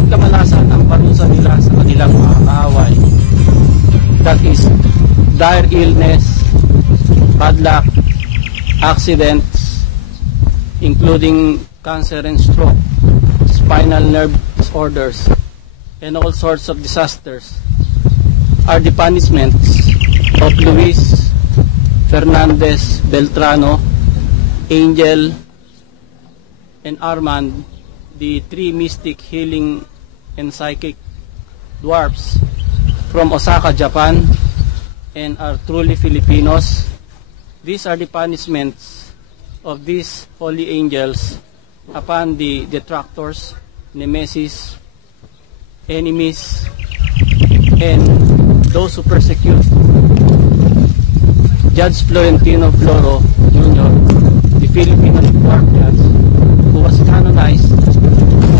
at kamalasan ang parusa nila sa kanilang mga kaaway. That is dire illness, bad luck, accidents, including cancer and stroke, spinal nerve disorders, and all sorts of disasters are the punishments of Luis Fernandez Beltrano, Angel, and Armand, the three mystic healing and psychic dwarfs from Osaka, Japan, and are truly Filipinos. These are the punishments of these holy angels upon the detractors, nemesis, enemies, and those who persecute Judge Florentino Floro Jr., the Filipino court judge, who was canonized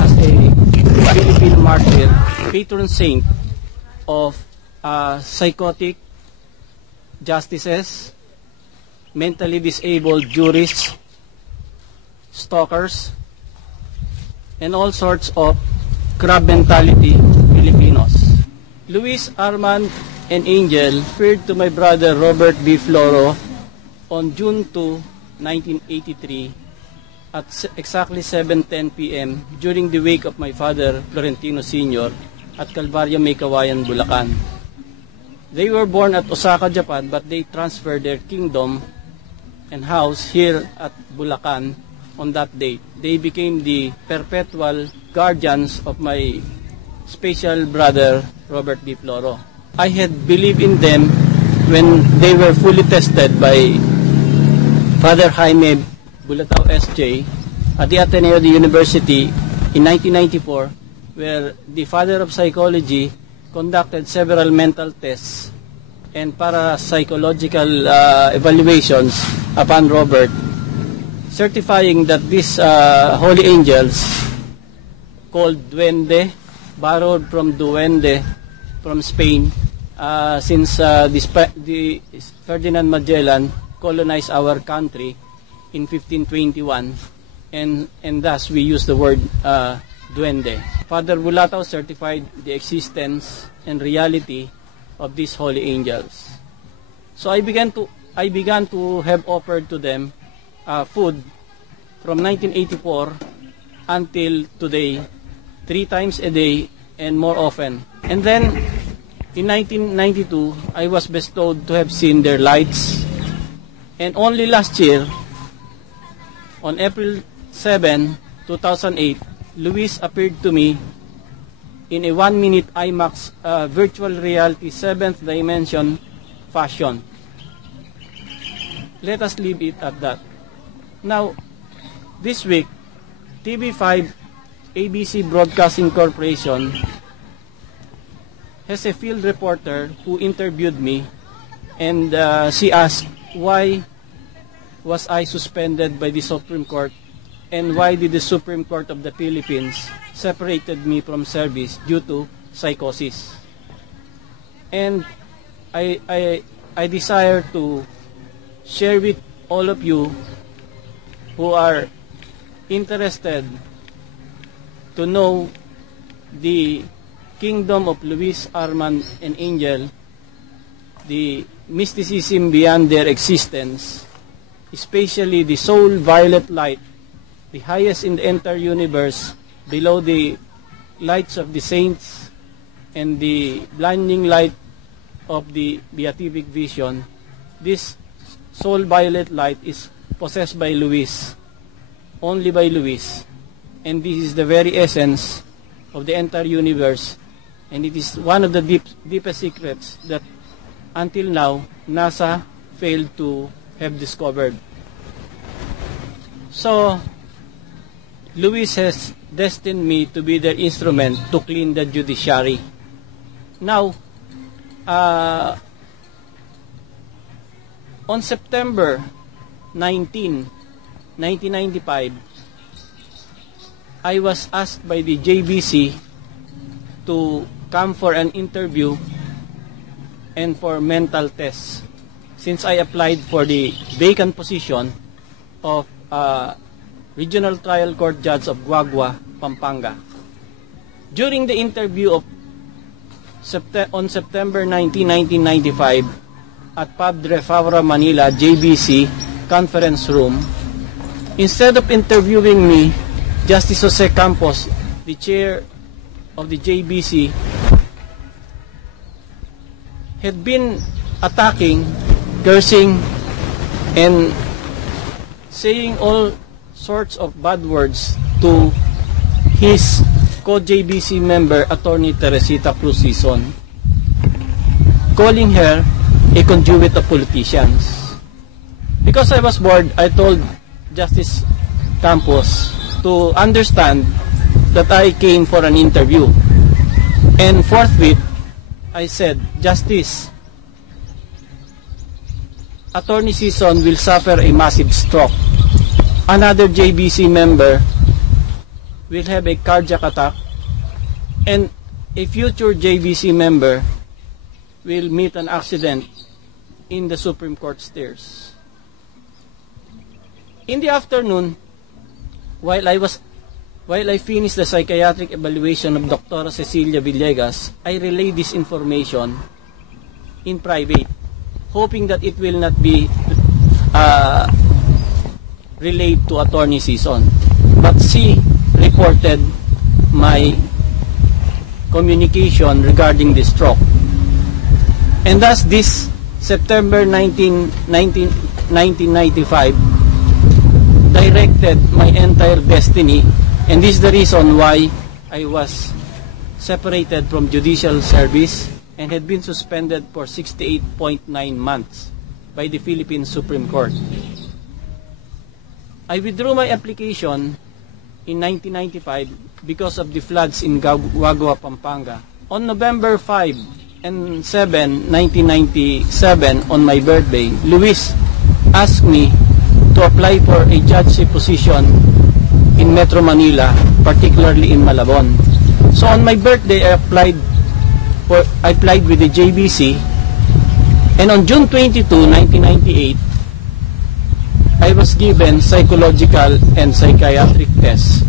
as a Filipino martyr, patron saint of psychotic justices, mentally disabled jurists, stalkers, and all sorts of crab mentality Filipinos. Luis, Armand, and Angel referred to my brother Robert B. Floro on June 2, 1983 at exactly 7:10 p.m. during the wake of my father Florentino Sr. at Calvario, May Kawayan, Bulacan. They were born at Osaka, Japan, but they transferred their kingdom and house here at Bulacan on that date. They became the perpetual guardians of my special brother Robert B. Floro. I had believed in them when they were fully tested by Father Jaime Bulatao S.J. at the Ateneo de University in 1994, where the Father of Psychology conducted several mental tests and parapsychological evaluations upon Robert, certifying that these holy angels, called Duende, borrowed from Duende from Spain, since the Ferdinand Magellan colonized our country in 1521, and thus we use the word Duende. Father Bulatao certified the existence and reality of these holy angels. So I began to have offered to them food from 1984 until today, 3 times a day and more often. And then in 1992, I was bestowed to have seen their lights. And only last year, on April 7, 2008, Luis appeared to me in a 1-minute IMAX virtual reality 7th dimension fashion. Let us leave it at that. Now, this week, TV5 ABC Broadcasting Corporation has a field reporter who interviewed me, and she asked why was I suspended by the Supreme Court, and why did the Supreme Court of the Philippines separated me from service due to psychosis. And I desire to share with all of you who are interested to know the kingdom of Luis, Armand, and Angel, the mysticism beyond their existence, especially the soul violet light, the highest in the entire universe, below the lights of the saints and the blinding light of the beatific vision. This soul violet light is possessed by Luis, only by Luis, and this is the very essence of the entire universe, and it is one of the deepest secrets that until now NASA failed to have discovered. So Luis has destined me to be their instrument to clean the judiciary. Now, on September 19, 1995, I was asked by the JBC to come for an interview and for mental tests, since I applied for the vacant position of Regional Trial Court Judge of Guagua, Pampanga. During the interview on September 19, 1995 at Padre Fabra, Manila, JBC conference room, instead of interviewing me, Justice Jose Campos, the chair of the JBC, had been attacking, cursing, and saying all sorts of bad words to his co-JBC member, Attorney Teresita Cruz Sison, calling her a conduit of politicians. Because I was bored, I told Justice Campos to understand that I came for an interview. And forthwith, I said, Justice, Attorney Sison will suffer a massive stroke. Another JBC member will have a cardiac attack, and a future JBC member will meet an accident in the Supreme Court stairs. In the afternoon, while I finished the psychiatric evaluation of Dr. Cecilia Villegas, I relayed this information in private, hoping that it will not be relayed to Attorney Sison. But she reported my communication regarding the stroke. And thus this September 1995 directed my entire destiny, and this is the reason why I was separated from judicial service and had been suspended for 68.9 months by the Philippine Supreme Court. I withdrew my application in 1995 because of the floods in Wagua, Pampanga. On November 5 and 7, 1997, on my birthday, Luis asked me to apply for a judge position in Metro Manila, particularly in Malabon. So on my birthday, I applied with the JBC, and on June 22, 1998, I was given psychological and psychiatric tests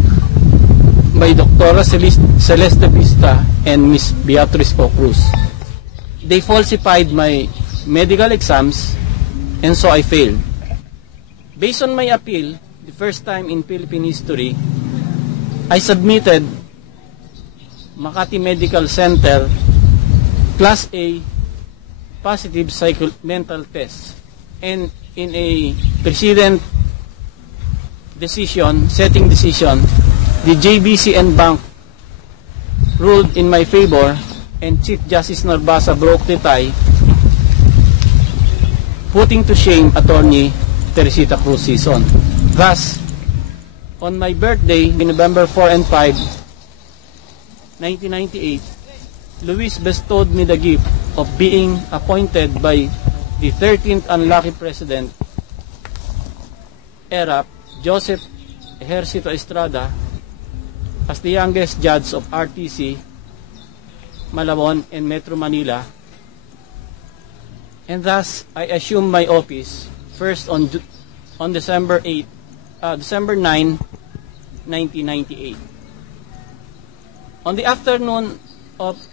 by Dr. Celeste Vista and Ms. Beatriz O. Cruz. They falsified my medical exams, and so I failed. Based on my appeal, the first time in Philippine history, I submitted Makati Medical Center Class A positive mental test, and in a precedent setting decision, the JBC and Bank ruled in my favor, and Chief Justice Narbasa broke the tie, putting to shame Attorney Teresita Cruz Sison. Thus, on my birthday, November 4 and 5, 1998, Luis bestowed me the gift of being appointed by the 13th unlucky President, ERAP, Joseph Ejercito Estrada, as the youngest judge of RTC, Malabon, and Metro Manila. And thus, I assumed my office first on December 9, 1998. On the afternoon of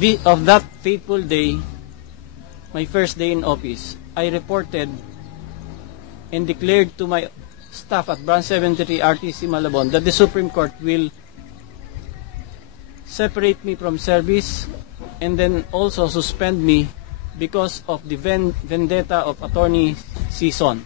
that fateful day, my first day in office, I reported and declared to my staff at Branch 73 RTC Malabon that the Supreme Court will separate me from service and then also suspend me because of the vendetta of Attorney Sison.